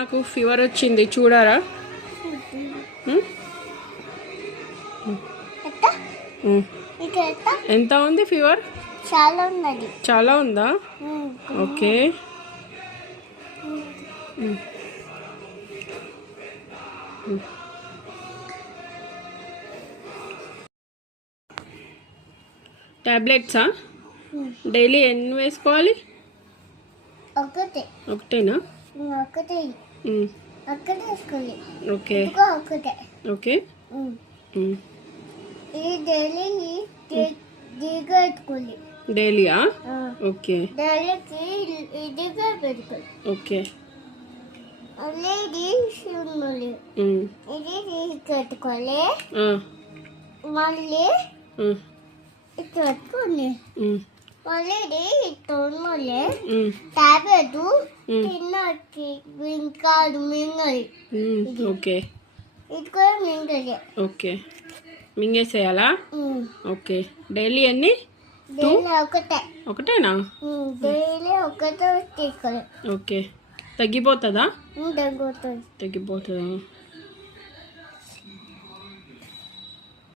నాకు ఫీవర్ వచ్చింది చూడారా? ఎంత ఉంది ఫీవర్? చాలా ఉందా? ఓకే. టాబ్లెట్సా? డైలీ ఎన్ని వేసుకోవాలి? ఒకటేనా? Okay okay. డైలీయా? Okay okay. మళ్ళీ టాబ్లెట్ తిన్నకి వింకాడు మింగలి. ఓకే ఇది కూడా మింగలి. ఓకే మింగేసేయాలా? ఓకే. డైలీ ఎన్ని? ఒకటేనా? డైలీ ఒకటే తీసుకోవాలి. ఓకే. తగ్గిపోతుందా? తగ్గిపోతుంది. తగ్గిపోతుందా?